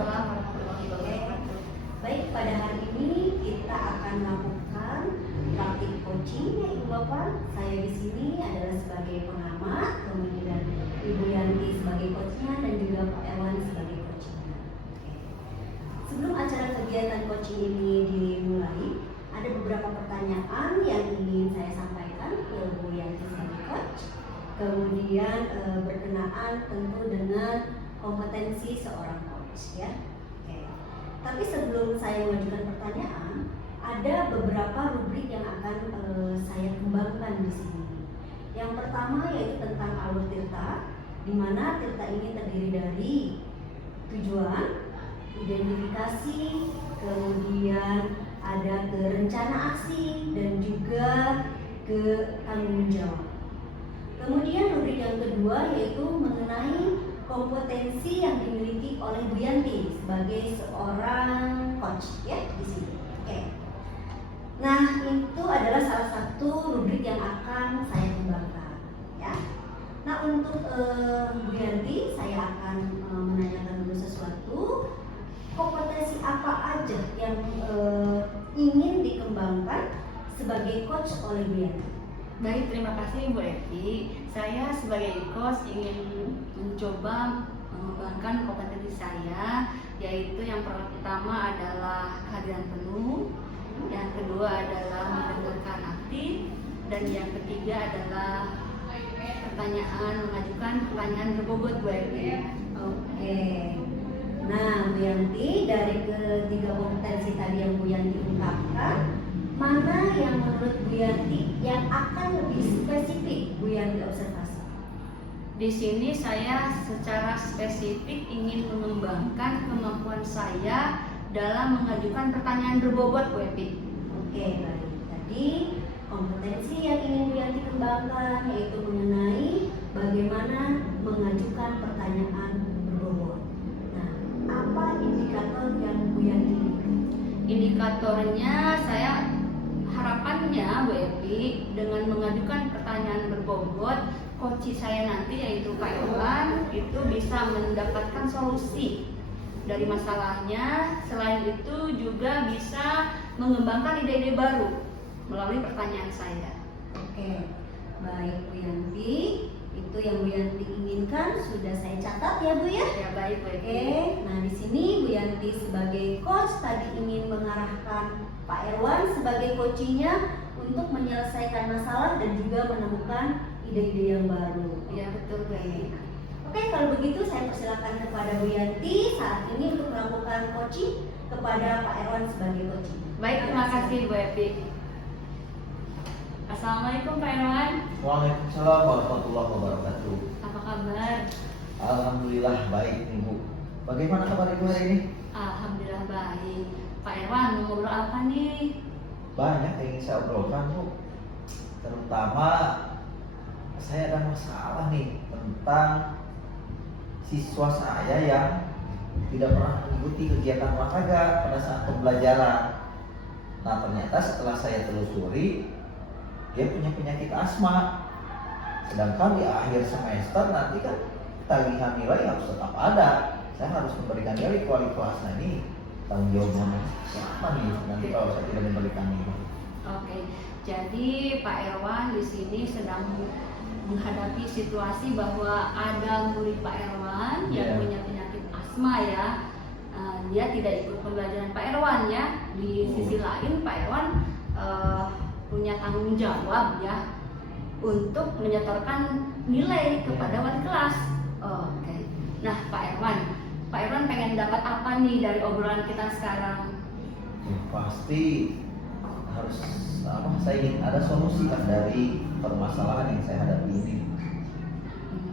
Waalaikumsalam warahmatullahi wabarakatuh. Baik, pada hari ini kita akan melakukan praktik coaching ya Ibu Bapak. Saya di sini adalah sebagai pengamat, kemudian Ibu Yanti sebagai coachnya dan juga Pak Erwan sebagai coachnya. Oke. Sebelum acara kegiatan coaching ini dimulai, ada beberapa pertanyaan yang ingin saya sampaikan ke Bu Yanti sebagai coach. Kemudian berkenaan tentu dengan kompetensi seorang coach ya. Oke. Tapi sebelum saya mengajukan pertanyaan, ada beberapa rubrik yang akan saya kembangkan di sini. Yang pertama yaitu tentang alur tirta, di mana tirta ini terdiri dari tujuan, identifikasi, kemudian ada ke rencana aksi dan juga ke tanggung jawab. Kemudian rubrik yang kedua yaitu mengenai kompetensi yang dimiliki oleh Bu Yanti sebagai seorang coach ya di sini. Oke. Nah, itu adalah salah satu rubrik yang akan saya kembangkan ya. Nah, untuk Bu Yanti saya akan menanyakan dulu sesuatu. Kompetensi apa aja yang ingin dikembangkan sebagai coach oleh Bu Yanti? Baik, terima kasih Bu Evi. Saya sebagai coach ingin mencoba mengembangkan kompetensi saya, yaitu yang pertama adalah kehadiran penuh, yang kedua adalah mendengarkan aktif, dan yang ketiga adalah mengajukan pertanyaan berbobot Bu Evi. Oke. Nah, Bu Yanti, dari ketiga kompetensi tadi yang Bu Yanti ungkapkan, mana yang menurut Bu Yanti yang akan lebih spesifik Bu Yanti observasi? Di sini saya secara spesifik ingin mengembangkan kemampuan saya dalam mengajukan pertanyaan berbobot Bu Evi. Oke, baik. Tadi kompetensi yang ingin Bu Yanti kembangkan yaitu mengenai bagaimana mengajukan pertanyaan berbobot. Nah, apa indikator yang Bu Yanti berikan? Indikatornya harapannya Bu Evi dengan mengajukan pertanyaan berbobot, coach saya nanti yaitu Pak Erwan itu bisa mendapatkan solusi dari masalahnya. Selain itu juga bisa mengembangkan ide-ide baru melalui pertanyaan saya. Oke, baik Bu Yanti, itu yang Bu Yanti inginkan sudah saya catat ya Bu ya. Ya baik Bu Evi. Oke, nah di sini Bu Yanti sebagai coach tadi ingin mengarahkan Pak Erwan sebagai coachingnya untuk menyelesaikan masalah dan juga menemukan ide-ide yang baru. Ya betul Bu Evi. Oke, kalau begitu saya persilakan kepada Bu Yanti saat ini untuk melakukan coaching kepada Pak Erwan sebagai coaching. Baik, terima kasih Bu Evi. Assalamualaikum Pak Erwan. Waalaikumsalam warahmatullahi wabarakatuh. Apa kabar? Alhamdulillah baik nih Bu. Bagaimana kabar Ibu hari ini? Alhamdulillah baik. Pak Erwan mau ngobrol apa nih? Banyak yang ingin saya obrolkan Bu. Terutama saya ada masalah nih tentang siswa saya yang tidak pernah mengikuti kegiatan olahraga pada saat pembelajaran. Nah ternyata setelah saya telusuri dia punya penyakit asma. Sedangkan di akhir semester nanti kan tagihan nilai harus tetap ada. Saya harus memberikan nilai kualitas. Nah ini tanggung jawabnya siapa nih nanti kalau saya tidak memberikan nilai? Oke, jadi Pak Erwan di sini sedang menghadapi situasi bahwa ada murid Pak Erwan yang punya penyakit asma ya. Dia tidak ikut pembelajaran Pak Erwan ya. Di sisi lain Pak Erwan punya tanggung jawab ya untuk menyetorkan nilai kepada wali kelas. Oke. Nah Pak Erwan pengen dapat apa nih dari obrolan kita sekarang? Pasti harus saya ingin ada solusi kan dari permasalahan yang saya hadapi ini.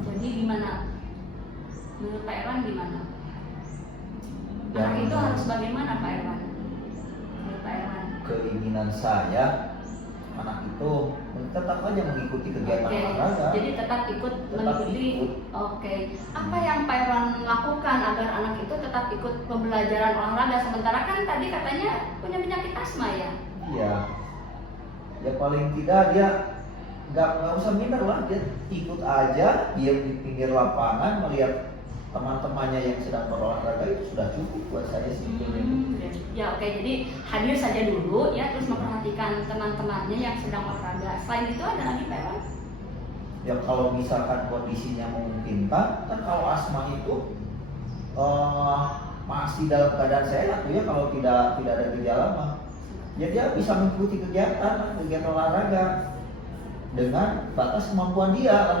Jadi gimana? Menurut Pak Erwan gimana? Dan Anak itu harus bagaimana Pak Erwan? Menurut Pak Erwan? Keinginan saya anak itu tetap aja mengikuti kegiatan olahraga. Jadi tetap ikut mengikuti. Ikut. Oke. Apa yang Pak Erwan lakukan agar anak itu tetap ikut pembelajaran olahraga sementara kan tadi katanya punya penyakit asma ya? Iya. Ya paling tidak dia nggak usah minder lah, dia ikut aja, dia di pinggir lapangan melihat teman-temannya yang sedang berolahraga itu sudah cukup buat saya sebetulnya. Ya oke, jadi hadir saja dulu ya, terus memperhatikan teman-temannya yang sedang olahraga. Selain itu ada lagi Pak Irwan? Ya kalau misalkan kondisinya memungkinkan, kan kalau asma itu masih dalam keadaan sehat ya, kalau tidak ada gejala mah, ya dia bisa mengikuti kegiatan olahraga dengan batas kemampuan dia lah.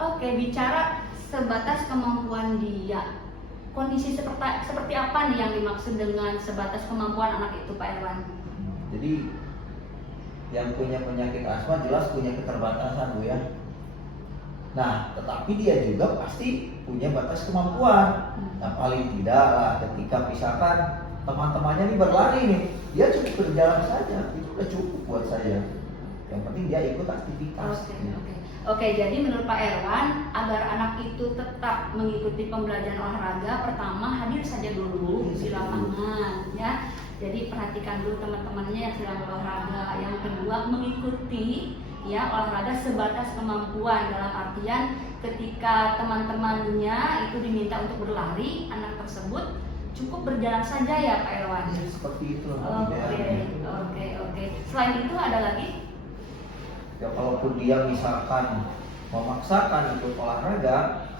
Oke, bicara sebatas kemampuan dia. Kondisi seperti apa nih yang dimaksud dengan sebatas kemampuan anak itu Pak Irwan? Jadi yang punya penyakit asma jelas punya keterbatasan Bu ya. Nah, tetapi dia juga pasti punya batas kemampuan. Nah, paling tidak lah ketika misalkan teman-temannya ini berlari nih, dia cukup berjalan saja, itu udah cukup buat saya. Yang penting dia ikut aktivitas. Oke, jadi menurut Pak Irwan, agar anak itu tetap mengikuti pembelajaran olahraga, pertama hadir saja dulu di lapangan ya. Jadi perhatikan dulu teman-temannya yang sedang olahraga. Yang kedua, mengikuti ya olahraga sebatas kemampuan, dalam artian ketika teman-temannya itu diminta untuk berlari, anak tersebut cukup berjalan saja ya Pak Irwan. Ya, seperti itu. Oke. Selain itu ada lagi? Ya kalaupun dia misalkan memaksakan ikut olahraga,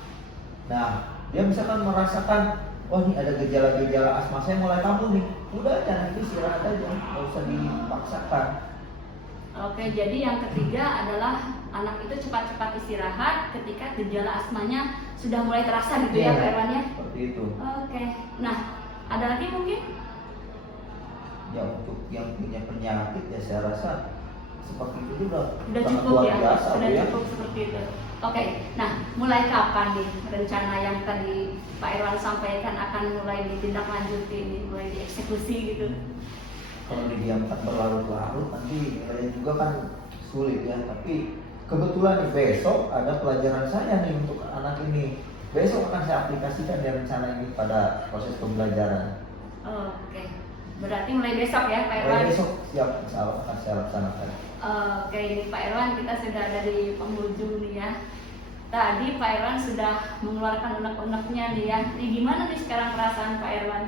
nah dia misalkan merasakan, oh ini ada gejala-gejala asma saya mulai kambuh nih, udah jangan itu istirahat aja, nggak usah dipaksakan. Oke, jadi yang ketiga adalah anak itu cepat-cepat istirahat ketika gejala asmanya sudah mulai terasa gitu ya Pak Irwan ya? Seperti itu. Oke, nah ada lagi mungkin? Ya untuk yang punya penyakit ya saya rasa seperti itu udah cukup ya, biasa, sudah ya. cukup seperti itu. Oke, nah mulai kapan nih rencana yang tadi Pak Irwan sampaikan akan mulai ditindaklanjuti, mulai dieksekusi gitu? Kalau didiamkan berlarut-larut nanti nilainya juga kan sulit ya. Tapi kebetulan nih besok ada pelajaran saya nih untuk anak ini. Besok akan saya aplikasikan ya rencana ini pada proses pembelajaran. Oke, berarti mulai besok ya Pak Irwan? Mulai besok siap, insya Allah akan saya laksanakan. Oke, ini Pak Irwan kita sudah ada di penghujung nih ya. Tadi Pak Irwan sudah mengeluarkan unek-uneknya nih ya. Ini gimana nih sekarang perasaan Pak Irwan?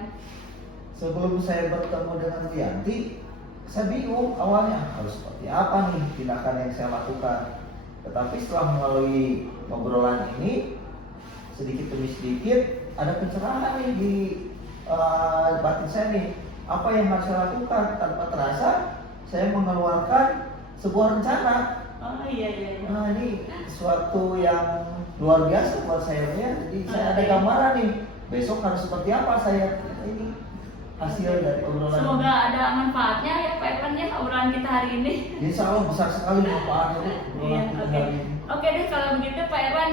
Sebelum saya bertemu dengan Bu Yanti, saya bingung awalnya harus seperti apa nih tindakan yang saya lakukan. Tetapi setelah melalui obrolan ini, sedikit demi sedikit ada pencerahan nih di batin saya nih. Apa yang harus saya lakukan? Tanpa terasa saya mengeluarkan sebuah rencana. Oh iya. Nah ini suatu yang luar biasa buat saya ya. Jadi saya ada gambaran nih. Besok harus seperti apa saya. Ini hasil dari obrolan. Semoga ada manfaatnya ya Pak Irwan ya obrolan kita hari ini. Insya Allah besar sekali manfaatnya obrolan kita hari ini. Oke deh kalau begitu Pak Irwan,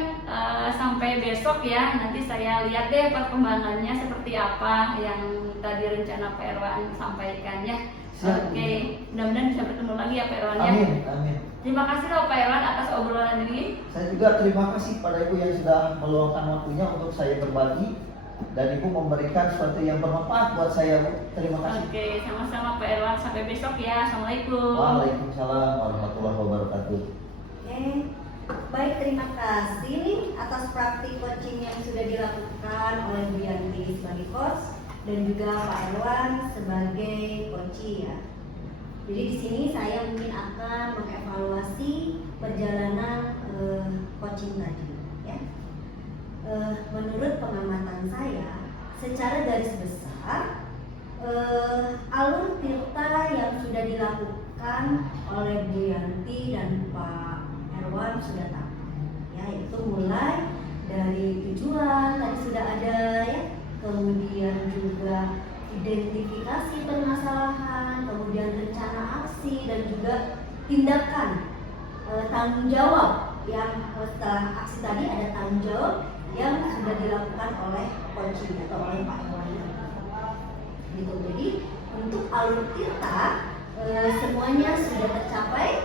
sampai besok ya. Nanti saya lihat deh perkembangannya seperti apa yang tadi rencana Pak Irwan sampaikan ya. Oke, mudah-mudahan bisa bertemu lagi ya Pak Irwan ya. Amin. Terima kasih loh Pak Irwan atas obrolan ini. Saya juga terima kasih pada Ibu yang sudah meluangkan waktunya untuk saya berbagi dan Ibu memberikan sesuatu yang bermanfaat buat saya, Bu. Terima kasih. Oke, sama-sama Pak Irwan. Sampai besok ya. Assalamualaikum. Waalaikumsalam warahmatullahi wabarakatuh. Baik, terima kasih nih atas praktik coaching yang sudah dilakukan oleh Bu Yanti sebagai coach dan juga Pak Irwan sebagai coach ya. Jadi di sini saya mungkin akan mengevaluasi perjalanan coaching tadi ya. Menurut pengamatan saya, secara garis besar alur tirta yang sudah dilakukan oleh Bu Yanti dan Pak Irwan sudah tahu ya, itu mulai dari tujuan tadi sudah ada ya, kemudian juga identifikasi permasalahan, kemudian rencana aksi dan juga tindakan tanggung jawab yang setelah aksi tadi ada tanggung jawab yang sudah dilakukan oleh coaching atau oleh Pak Irwan gitu. Jadi untuk alur tirta semuanya sudah tercapai.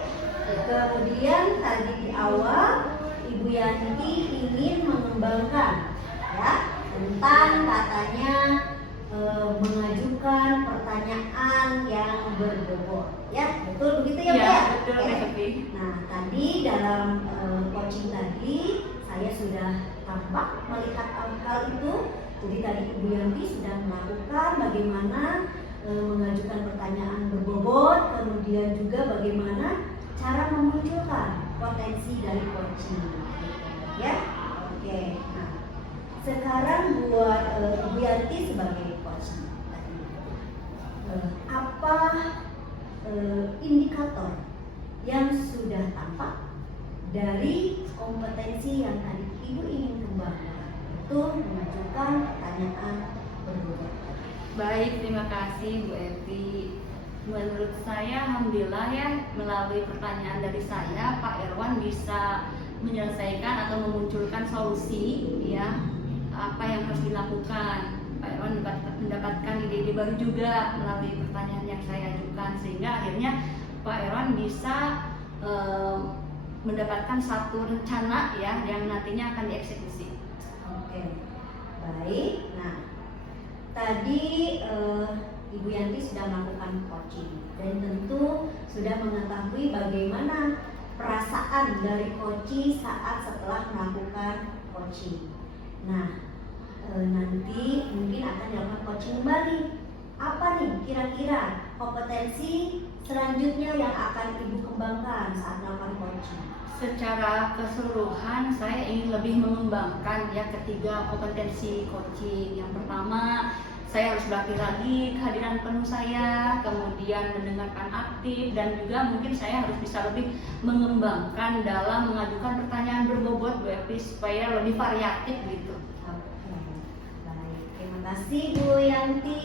Kemudian tadi di awal Ibu Yanti ingin mengembangkan ya tentang katanya mengajukan pertanyaan yang berbobot ya, betul begitu ya Bu ya? Betul ya. Nah tadi dalam coaching tadi saya sudah tampak melihat hal itu. Jadi tadi Ibu Yanti sudah melakukan bagaimana mengajukan pertanyaan berbobot, kemudian juga bagaimana cara memunculkan potensi dari coaching. Ya, oke. Nah, sekarang buat Ibu Yanti sebagai coach, apa indikator yang sudah tampak dari kompetensi yang tadi Ibu ingin kembangkan, itu mengajukan pertanyaan berbobot? Baik, terima kasih Bu Evi. Menurut saya, alhamdulillah ya, melalui pertanyaan dari saya, Pak Irwan bisa menyelesaikan atau memunculkan solusi, ya, apa yang harus dilakukan. Pak Irwan mendapatkan ide-ide baru juga melalui pertanyaan yang saya ajukan, sehingga akhirnya Pak Irwan bisa mendapatkan satu rencana ya yang nantinya akan dieksekusi. Oke, baik. Nah, tadi Ibu Yanti sudah melakukan coaching dan tentu sudah mengetahui bagaimana perasaan dari coaching saat setelah melakukan coaching. Nah, nanti mungkin akan dilakukan coaching kembali. Apa nih kira-kira kompetensi selanjutnya yang akan Ibu kembangkan saat melakukan coaching? Secara keseluruhan saya ingin lebih mengembangkan ya ketiga kompetensi coaching. Yang pertama, saya harus berlatih lagi kehadiran penuh saya, kemudian mendengarkan aktif, dan juga mungkin saya harus bisa lebih mengembangkan dalam mengajukan pertanyaan berbobot Bu Evi supaya lebih variatif gitu. Oke, baik. Terima kasih Bu Yanti.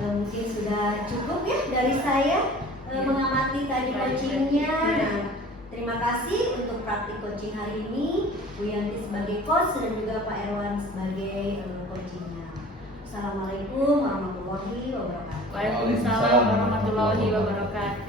Mungkin sudah cukup ya dari saya mengamati tadi coachingnya. Nah, terima kasih untuk praktik coaching hari ini, Bu Yanti sebagai coach dan juga Pak Irwan sebagai coachingnya. Assalamualaikum warahmatullahi wabarakatuh. Waalaikumsalam warahmatullahi wabarakatuh.